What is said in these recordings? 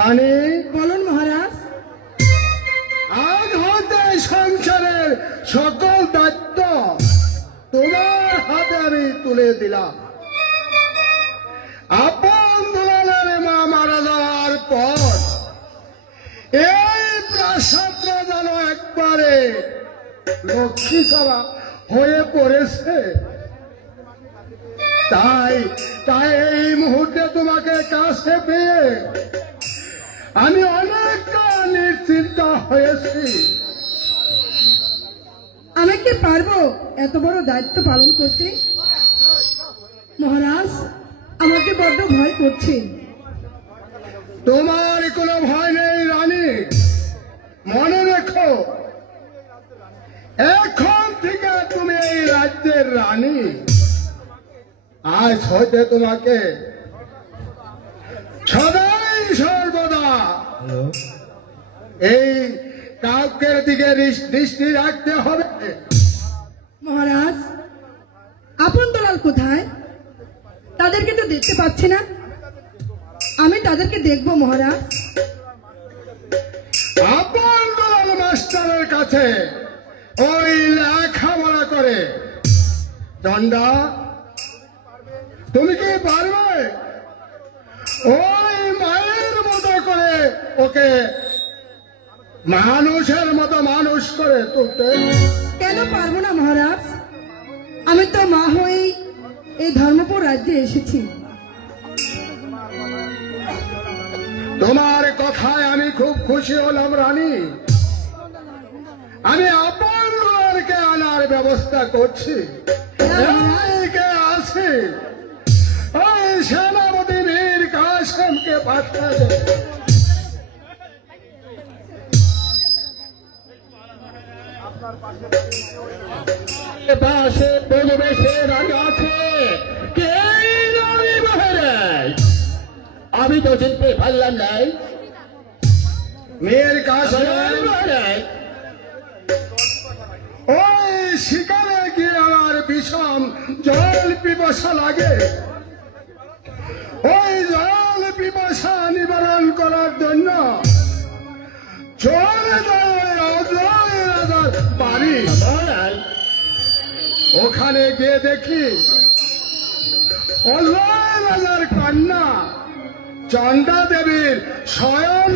রানী বলুন মহারাজ, আজ হতে সংসারের সকল দায়িত্ব তোমার হাতে আমি তুলে দিলাম। আপন দুলালের মা মারা যাওয়ার পর এই প্রাসাদটা যেন একবারে লক্ষ্মী সভা হয়ে পড়েছে। তাই তাই এই মুহূর্তে তোমাকে কাছে পেয়ে আমি অনেকটা নিশ্চিন্ত হয়েছি। আমি কি পারব এত বড় দায়িত্ব পালন করতে? মহারাজ আমাকে বড্ড ভয় করছে। তোমার কোনো ভয় নেই রানী। মনে রেখো এখন থেকে তুমি এই রাজ্যের রানী। আজ হইতে তোমাকে সর্বদা এই কাউকের দিকে দৃষ্টি রাখতে হবে। মহারাজ আপন দলাল কোথায়? তাদেরকে তো দেখতে পাচ্ছি না। আমি তাদেরকে দেখব মহারাজ। আপন দলাল মাস্টারের কাছে ওই লেখাপড়া করে। দণ্ডা তুমি কি পারবে? করে ওকে মানুষের মতো মানুষ করে তুলতে। কেন পারব না মহারাজ? আমি তো মা হয়ে এই ধর্মপুর রাজ্যে এসেছি। তোমার কথায় আমি খুব খুশি হলাম রানী। আমি আপন দুলালকে আনার ব্যবস্থা করছি। একে আছে। ওই সেনাপতি বীর কাসেমকে পাঠাবে পাশে পরিবেশে রানী আছে কে আমি তো চিনতে পারলাম নাই। কাসেম মহারাজ। ওই শিকারে গিয়ে আমার বিষম জল পিপাসা লাগে। ওই জল পিপাসা নিবারণ করার জন্য চলে যায় মহারাজ ওখানে গিয়ে দেখি রাজার কান্না। চন্ডা দেবীর স্বয়ং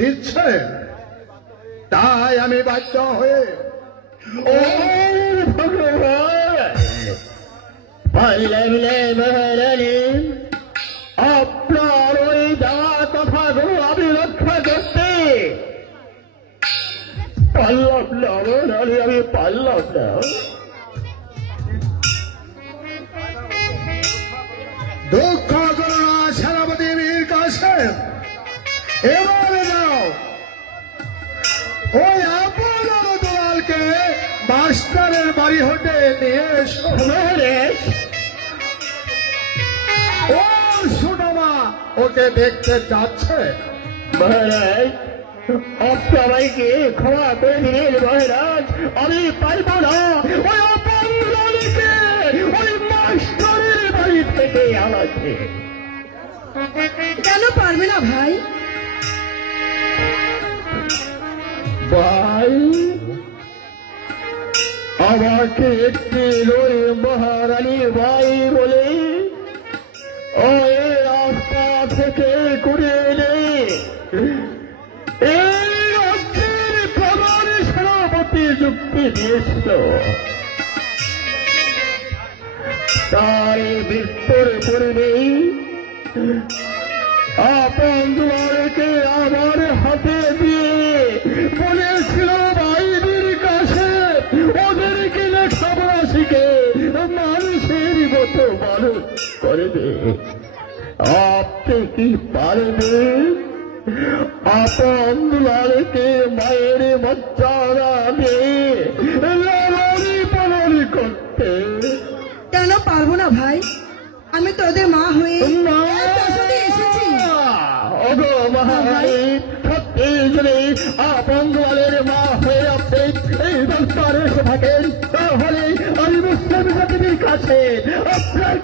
দিচ্ছে তাই আমি বাধ্য হয়ে ও ভগবান আপনার ওই দেওয়া কথাগুলো আমি রক্ষা করতে। পারলাম না আমি পারলাম না। বাড়ি হতে ও সুডমা ওকে দেখতে যাচ্ছে? মহারাজ আপনাকে ক্ষমা করে দিলেন মহারাজ? আমি পারব না। ওই অপঙ্গলকে ওই মাস্টারের বাড়ি থেকে আনাতে। কেন পারবে না ভাই? ভাই আমাকে একটি ওই মহারানী ভাই বলে ওই রাস্তা থেকে ঘুরে এনে এই রাজ্যের প্রধান সেনাপতি যুক্তি দিয়েছিল। তার মৃত্যুর পূর্বেই আপন দুয়ারকে মানুষ করে দে আপনি কি পারবেন? আপন দুলালকে মায়ের বাচ্চারা দিয়ে করতে। কেন পারব না ভাই? আমি তোদের মা হয়ে মা! এসেছি। ওগো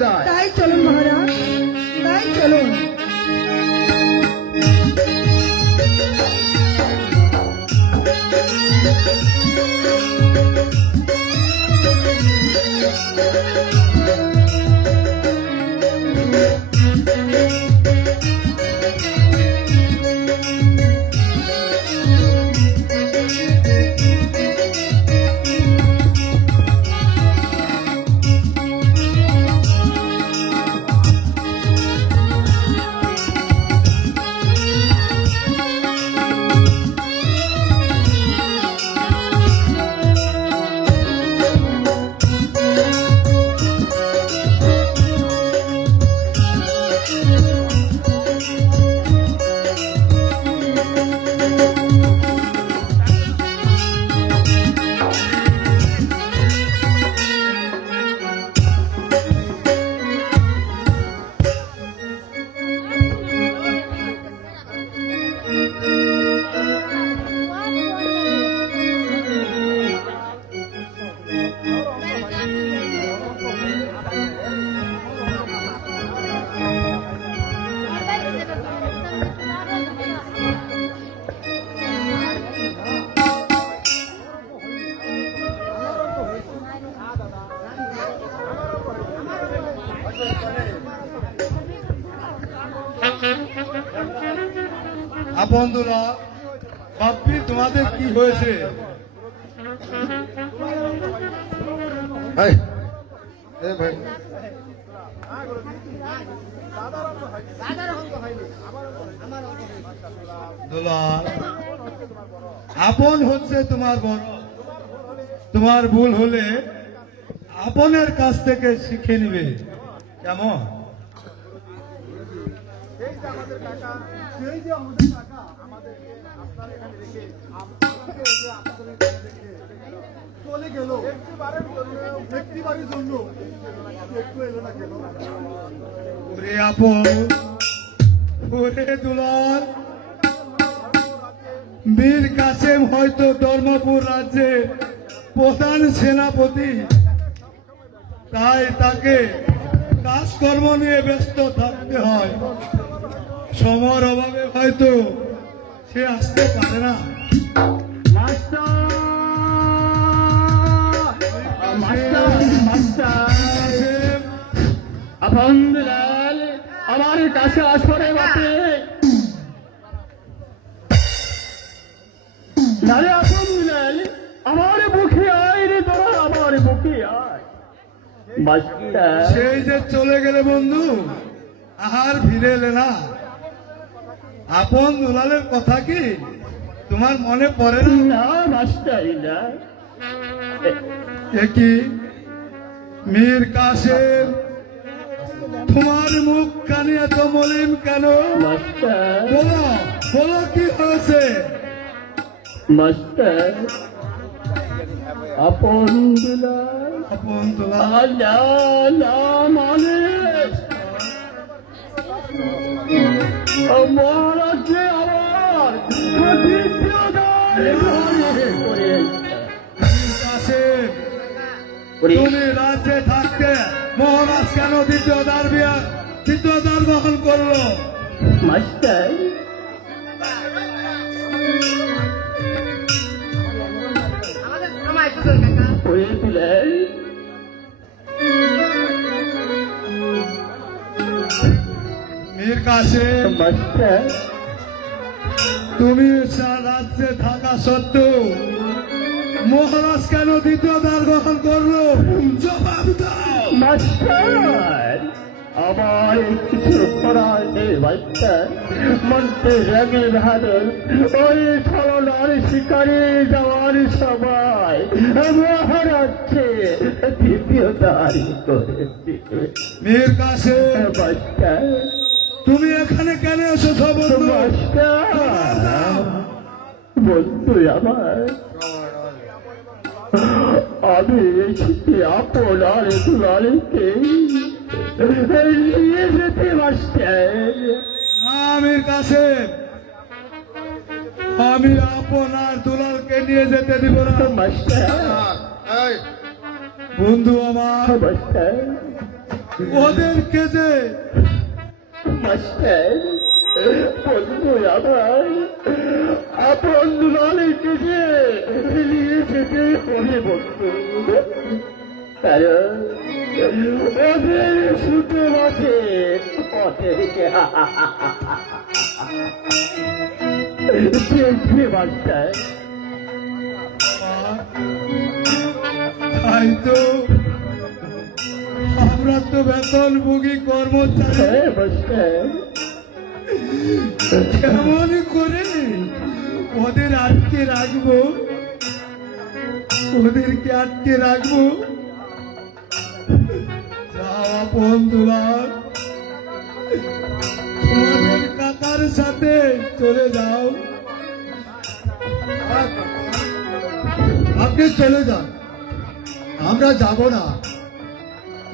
যাই তাই চলুন মহারাজ। বন্ধুরা বাপ্পি তোমাদের কি হয়েছে? আপন হচ্ছে তোমার বড়। তোমার ভুল হলে আপনের কাছ থেকে শিখে নিবে। কেমন? চলে গেল। ওরে বীর কাসেম হয়তো ধর্মপুর রাজ্যের প্রধান সেনাপতি, তাই তাকে কাজকর্ম নিয়ে ব্যস্ত থাকতে হয়। সময়ের অভাবে হয়তো সে আসতে পারে না। মাস্টার মাস্টার মাস্টার কাসেম, আপন দুলাল আমার কাছে আসরে বাপে নারে আপন দুলাল আমার বুকে আয় রে তোরা আমার বুকে আয়। সেই যে চলে গেলে বন্ধু আহার ফিরে এলে না। আপন দুলালের কথা কি তোমার মনে পড়ে না? মাস্টার কি? মীর কাসেম তোমার মুখ কানে এত মলিন কেন? বলো বলো কি হয়েছে? মাস্টার আপন দুলাল। আপন দুলাল। না না মানে মহারাজ্যে আমার তুমি রাজ্যে থাকতে মহারাজ কেন দ্বিতীয় দ্বার বিয়া দ্বিতীয় দ্বার বহন করল? মাস্টার। কাসেম মাস্টার তুমি সারা থাকা সত্ত্বেও মহারাজ কেন দ্বিতীয় দ্বার গ্রহণ করল? জবাব দাও। আমার কিছু করার নেই রেগে ওই ছলনার শিকারে যাওয়ার সময় মহারাজকে দ্বিতীয় দাঁড়ি করেছি মীর কাছে মাস্টার তুমি এখানে কেন এসেছ বন্ধু? বন্ধু আমার আমি এসেছি আপনার দুলালিকে নিয়ে যেতে মাস্টার না মীর কাছে আমি আপনার দুলালকে নিয়ে যেতে দিব না। মাস্টার বন্ধু আমার ওদেরকে যে মাস্টার বন্ধু আমার আপন দুলালিকে যে নিয়ে যেতে হবে। বন্ধু কারণ ওদের শুধু আছে ওদেরকে দেখবে মাস্টার। আমরা তো বেতনভোগী কর্মচারী। হ্যাঁ কেমন করে ওদের আটকে রাখব? ওদেরকে আটকে রাখব? বন্ধুরা কাতার সাথে চলে যাও। আপনি চলে যান। আমরা যাব না।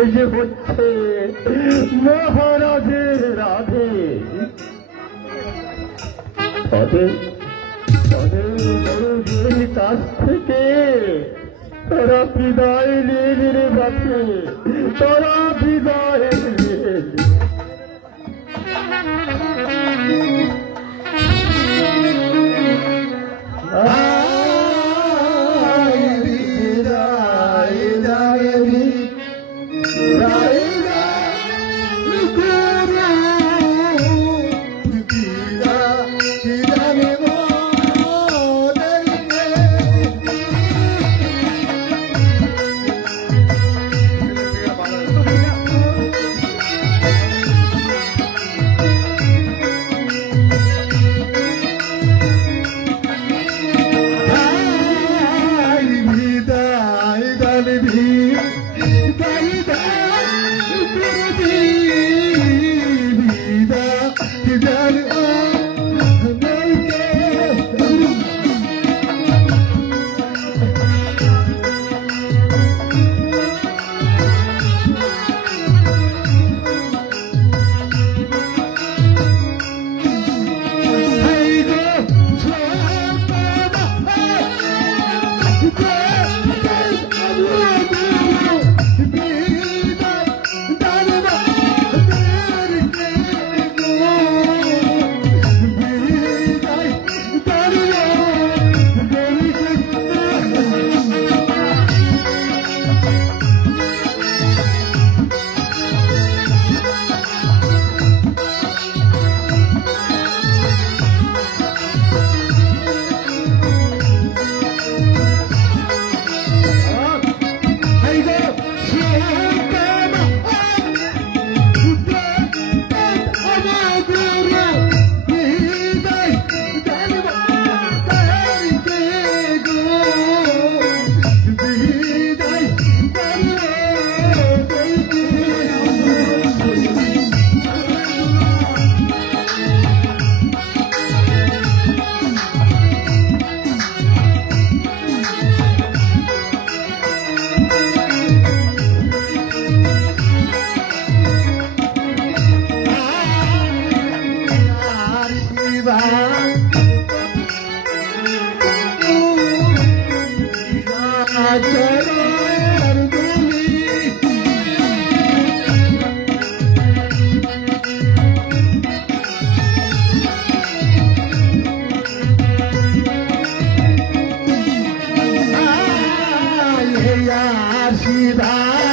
এই হচ্ছে মহারাজের রাধে। তবে তবে বড়দের কাছ থেকে তারা বিদায় নিয়ে নিলে বাপে তারা বিদায় আসিবা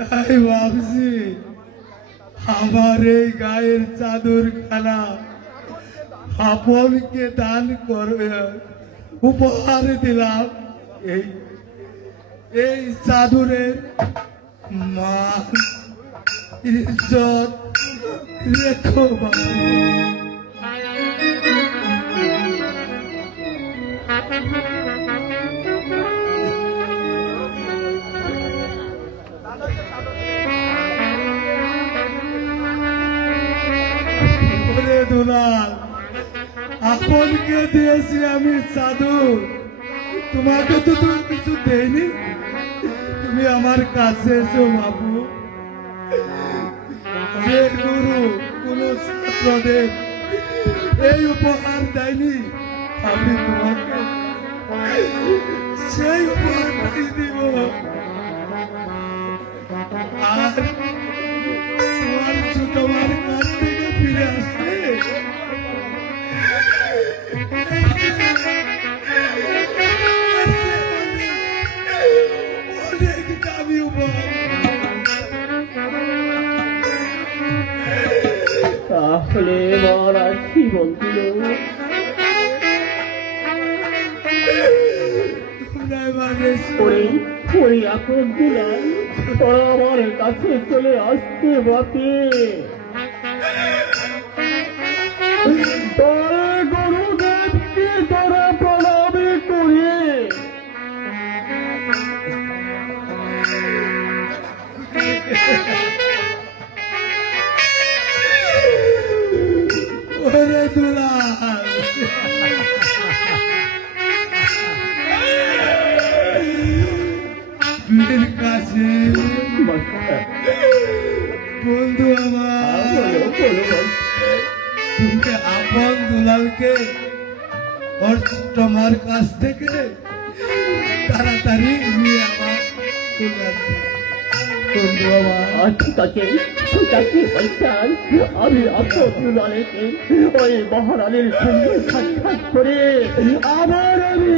তাই ভাবছি আমার এই গায়ের চাদর খানা আপনকে দান করবে। উপহার দিলাম এই এই চাদরের মান, ইজ্জত রেখো দুলাল আপনকে দিয়েছি আমি সাধু তোমাকে তো তুমি কিছু দেয়নি। তুমি আমার কাছে এসো, বাবু। গুরু, কোন ছাত্রদের এই উপহার দেয়নি। আমি তোমাকে সেই উপহারটাই দিব। আর তোমার ছোটমার কাছ থেকে ফিরে আসবে তাহলে মহারাজ কি বলছিল? ওরে ওরে এখন দিলাম তোরা আমার কাছে চলে আসতে বটে। দুলাল বীর কাছে বন্ধু আমার। তুমি আপন দুলালকে তোমার কাছ থেকে ঠিক আছে ঠিক আমি আপনার ওই মহারানীর সঙ্গে সাক্ষাৎ করে আবার আমি